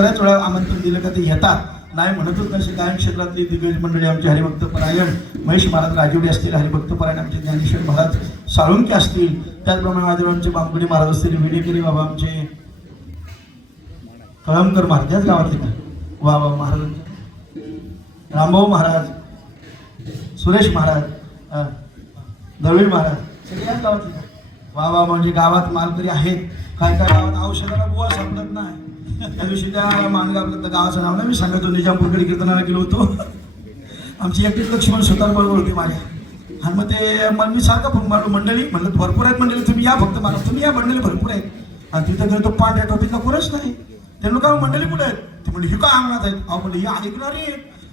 बऱ्याच वेळा आमंत्रण दिलं का ते येतात. नाही म्हणतच नसे गायन क्षेत्रातली दिग्गज मंडळी आमचे हरिभक्त परायण महेश महाराज राजवडे असतील हरिभक्त परायण आमचे ज्ञानेश्वर महाराज साळुंके असतील. त्याचप्रमाणे आदिवांचे बांबुडी महाराज असतील विडेकरी बाबा आमचे कळमकर महाराज त्याच गावातले का? वा वा महाराज. रामभाऊ महाराज सुरेश महाराज दळवी महाराज सगळ्याच गावातले का? वा वा म्हणजे गावात मालकरी आहेत. काय काय गावात औषधाला बुवा समजत नाही. त्या दिवशी त्या माणगावलं तर गावाचं नाव नाही मी सांगतो निजामपूरकडे कीर्तनाला गेलो होतो. आमची एकटीच लक्ष्मण सुतार बरोबर होती माझ्या आणि मग ते मग मी सारखं फोन मारलो मंडळी म्हणलं भरपूर आहेत मंडळी तुम्ही या फक्त मारा तुम्ही या मंडळी भरपूर आहेत. आणि तिथं गेलो तो पांढऱ्या टोपीतला कोणच नाही. त्यांना काय मंडळी कुठे आहेत? ते म्हणले ही का अंगणात आहेत? अहो म्हणलं ही ऐकणारी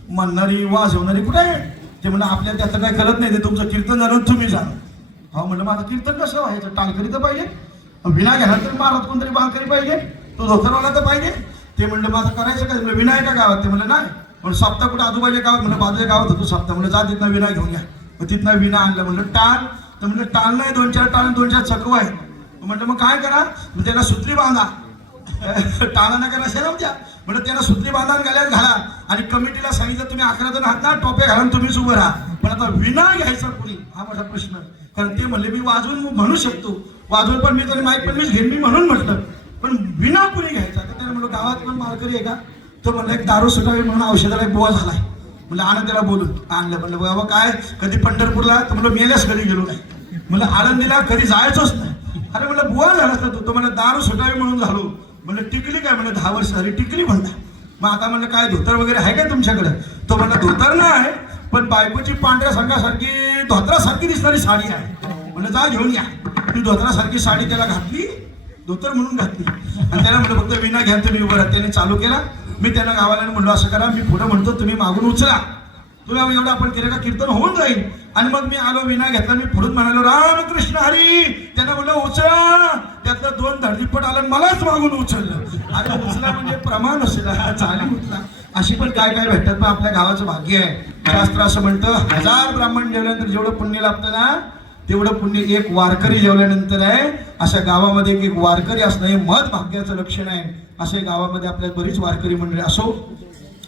म्हणणारी वाजवणारी कुठे आहे ते म्हणलं आपल्याला त्याचं काय कळत नाही ते तुमचं कीर्तन झालं तुम्ही जा. अहो म्हणलं माझं कीर्तन कसं व्हायचं? टालकरी तर पाहिजे. विना घ्यायला तर महाराज कोणतरी बाळकरी पाहिजे. तो धोतरवाला तर पाहिजे. ते म्हणलं माझं करायचं काय? म्हणलं विनायक गावात. ते म्हणलं नाही. म्हणलं सप्ताह कुठं आजूबाजूच्या गावात? म्हणलं बाजूच्या गावात होतो सप्ताह. म्हणलं जा तिथनं विना घेऊन या. मग तिथनं विना आणलं. म्हणलं टाळ तर म्हणलं टाळ नाही दोन चार टाळ दोन चार चकवा आहे म्हणलं मग काय करा? मग त्याला सुत्री बांधा. टाळा नका नसेल द्या. म्हणलं त्याला सुत्री बांधा आणि घाला. आणि कमिटीला सांगितलं तुम्ही अकरा जण आहात ना टोपे घालून तुम्हीच उभं राहा. पण आता विना घ्यायचा कुणी? हा माझा प्रश्न. कारण ते म्हणले मी वाजवून म्हणू शकतो. वाजवून पण मी तरी माईक पण मीच घेईन मी म्हणून म्हटलं. पण विना कुणी घ्यायचा तर त्याला म्हणलं वारकरी आहे का तो म्हणलं एक दारू सुटावी म्हणून औषधाला एक बुवा झालाय. म्हणलं आणा त्याला बोलून. आणलं म्हणलं बाबा काय? कधी पंढरपूरला? तर म्हणलं मेल्यास कधी गेलो नाही. म्हणलं आळंदीला कधी जायचोच नाही. अरे म्हणलं बुवा झाला तर तो? म्हणलं दारू सुटावी म्हणून झालो. म्हणलं टिकली काय? म्हणलं दहा वर्ष झाली टिकली म्हणला. मग आता म्हणलं काय धोतर वगैरे आहे का तुमच्याकडे? तो म्हणलं धोतर नाही पण बायकोची पांढऱ्या संघासारखी धोतरासारखी दिसणारी साडी आहे. म्हणलं जा घेऊन या. ती धोतरासारखी साडी त्याला घातली. धोतर म्हणून घातली. आणि त्याला म्हणलं फक्त विना घ्या तुम्ही उभं राहा. त्याने चालू केला. मी त्यांना गावाला म्हणलो असं करा मी पुढं म्हणतो तुम्ही मागून उचला. तुला एवढं आपण केलं का कीर्तन होऊन जाईल. आणि मग मी आलो विना घेतला मी पुढून म्हणालो रामकृष्ण हरी. त्यांना म्हणलं उचला. त्यातलं दोन धडीपट आलं मलाच मागून उचललं. अरे उचला म्हणजे प्रमाण असेल हा, चाली उचला. अशी पण काय काय भेटतात पण आपल्या गावाचं भाग्य आहे. शास्त्र असं म्हणतं हजार ब्राह्मण जेवल्यानंतर जेवढं पुण्य लाभतं ना तेवढं पुण्य एक वारकरी जेवल्यानंतर आहे अशा गावामध्ये एक वारकरी असणं हे मत भाग्याचं लक्षण आहे. असे गावामध्ये आपल्या बरीच वारकरी मंडळी असो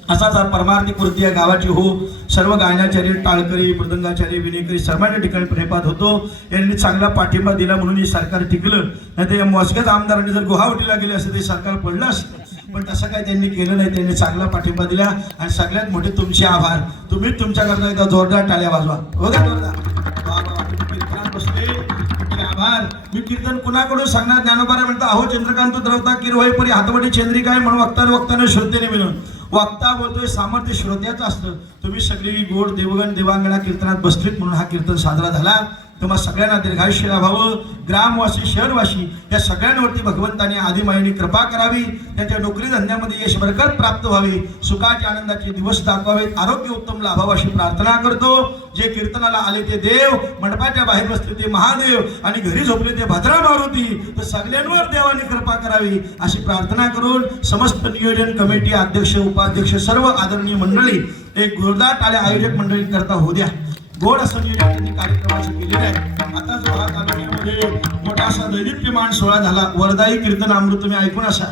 असाच हा परमार्थी कृती या गावाची हो सर्व गायनाचार्य टाळकरी मृदंगाचार्य विनेकरी सर्वांच्या ठिकाणी प्रेपात होतो. यांनी चांगला पाठिंबा दिला म्हणून हे सरकार टिकलं. नाही तर या मोजक्याच आमदारांनी जर गुवाहाटीला गेले असते ते सरकार पडलं असतं. पण तसं काय त्यांनी केलं नाही त्यांनी चांगला पाठिंबा दिला. आणि सगळ्यात मोठे तुमचे आभार. तुम्हीच तुमच्याकरता एकदा जोरदार टाळ्या वाजवा. हो का जोरदार? आभार. मी कीर्तन कुणाकडून सांगणार? ज्ञानोबारा म्हणतो अहो चंद्रकांत द्रवता किरवय परी हातवडी आहे म्हणून वक्ता वक्ताने श्रोतेने मिळून. वक्ता बोलतोय सामर्थ्य श्रोत्याचं असतं. तुम्ही सगळी गोड देवगण देवांगणा कीर्तनात बसलीत म्हणून हा कीर्तन साजरा झाला. तुम्हा सगळ्यांना दीर्घायुष्य लाभावं ग्रामवासी शहरवासी या सगळ्यांवरती भगवंताने आदिमायीने कृपा करावी. त्यांच्या नोकरी धंद्यामध्ये यश बरकत प्राप्त व्हावी. सुखाचे आनंदाचे दिवस दाखवावेत. आरोग्य उत्तम लाभावं अशी प्रार्थना करतो. जे कीर्तनाला आले ते देव मंडपाच्या बाहेर बसले ते महादेव आणि घरी झोपले ते भद्रा मारुती तर सगळ्यांवर देवाने कृपा करावी अशी प्रार्थना करून समस्त नियोजन कमिटी अध्यक्ष उपाध्यक्ष सर्व आदरणीय मंडळी एक जोरदार टाळ्या आयोजक मंडळी करता होऊ द्या. गोड असं नियोजन त्यांनी कार्यक्रमाचं केलेलं आहे. आता जो हा तालुक्यामध्ये मोठा असा दैदिप्यमान सोहळा झाला. वरदाई कीर्तन अमृत तुम्ही ऐकून असा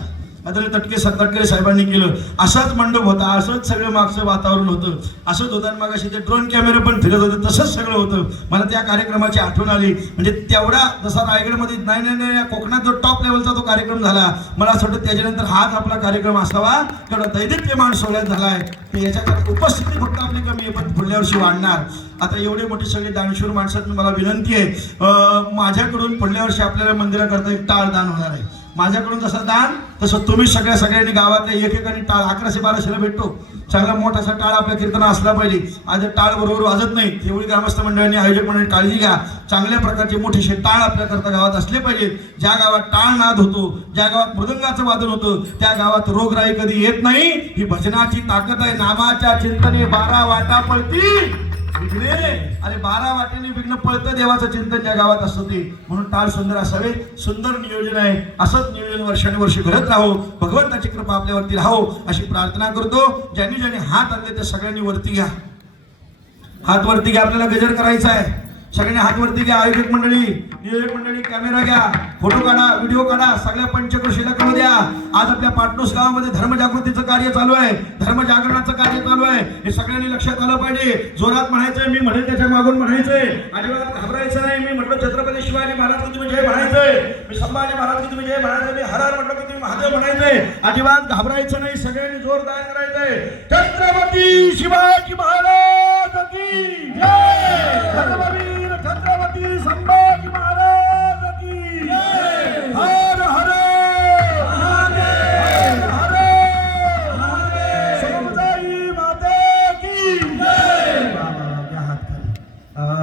आदरणीय तटके तटकरे साहेबांनी केलं. असाच मंडप होता असंच सगळं मागचं वातावरण होतं. असंच होतं आणि मागाशी ते ड्रोन कॅमेरे पण फिरत होते तसंच सगळं होतं. मला त्या कार्यक्रमाची आठवण आली. म्हणजे तेवढा जसा रायगडमध्ये नाही नाही नाही कोकणात जो टॉप लेवलचा तो कार्यक्रम झाला मला असं वाटतं त्याच्यानंतर हाच आपला कार्यक्रम असावा. तेवढा दैदित्यमान सोहळ्यात झाला आहे. याच्यात उपस्थिती फक्त आपली कमी आहे पण पुढल्या वर्षी वाढणार. आता एवढे मोठे सगळे दानशूर माणसात मला विनंती आहे. माझ्याकडून पुढल्या वर्षी आपल्याला मंदिराकरता एक टाळ दान होणार आहे. माझ्याकडून जसं दान तसं तुम्ही सगळ्या सगळ्यांनी गावातल्या एकेकाने टाळ अकराशे बाराशेला भेटतो. चांगला मोठासा टाळ आपल्या कीर्तन असला पाहिजे. आज टाळ बरोबर वाजत नाही. तेवढी ग्रामस्थ मंडळांनी आयोजक मंडळी काळजी घ्या. चांगल्या प्रकारचे मोठेसे टाळ आपल्याकरता गावात असले पाहिजे. ज्या गावात टाळ नाद होतो ज्या गावात मृदंगाचं वादन होतं त्या गावात रोगराई कधी येत नाही? ही भजनाची ताकद आहे. नामाच्या चिंतने बारा वाटा पळती विघ्ने. अरे बारा वाटेने विघ्न पळतं देवाचं चिंतन ज्या गावात असतं ते. म्हणून टाळ सुंदर असावे. सुंदर नियोजन आहे. असंच नियोजन वर्षानुवर्षी घडत राहो. भगवंताची कृपा आपल्यावरती राहो अशी प्रार्थना करतो. ज्यांनी ज्यांनी हात आणले ते सगळ्यांनी वरती घ्या. हात वरती घ्या आपल्याला गजर करायचा आहे. सगळ्यांनी हात वरती घ्या आयोजक मंडळी. नियोजक मंडळी कॅमेरा घ्या फोटो काढा व्हिडिओ काढा. सगळ्या पंचकृषीला करू द्या. आज आपल्या पाटणूस गावामध्ये धर्मजागृतीचं कार्य चालू आहे. धर्मजागरणाचं कार्य चालू आहे. हे सगळ्यांनी लक्षात आलं पाहिजे. जोरात म्हणायचंय मी म्हणेल त्याच्या मागून म्हणायचंय. अजिबात घाबरायचं नाही. मी म्हटलं छत्रपती शिवाजी महाराज की तुम्ही जय म्हणायचंय. मी संभाजी महाराज की तुम्ही जय म्हणायचंय. मी हरार म्हटलं की तुम्ही महादेव म्हणायचंय. अजिबात घाबरायचं नाही. सगळ्यांनी जोरदार करायचंय. छत्रपती शिवाजी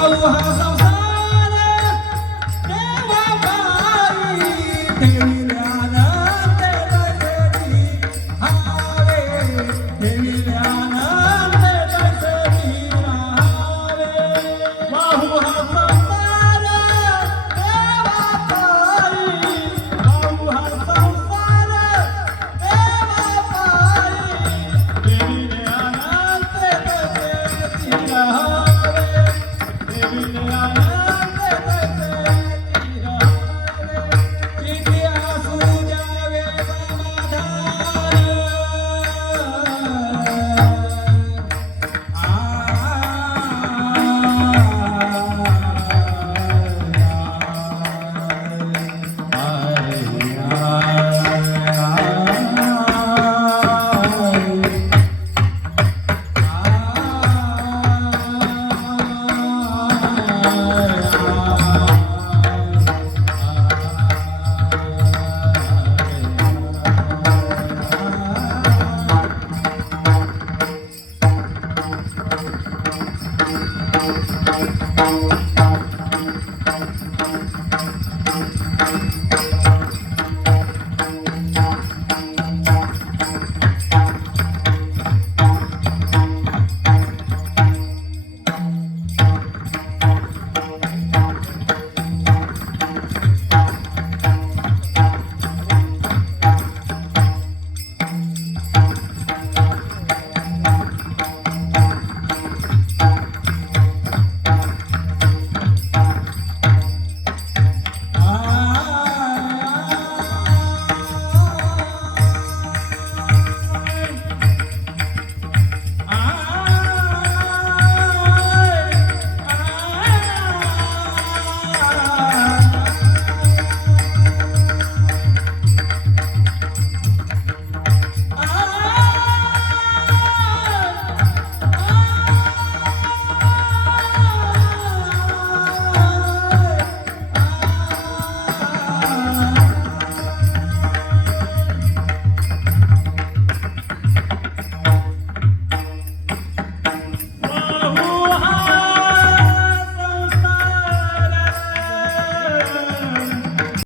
哈喽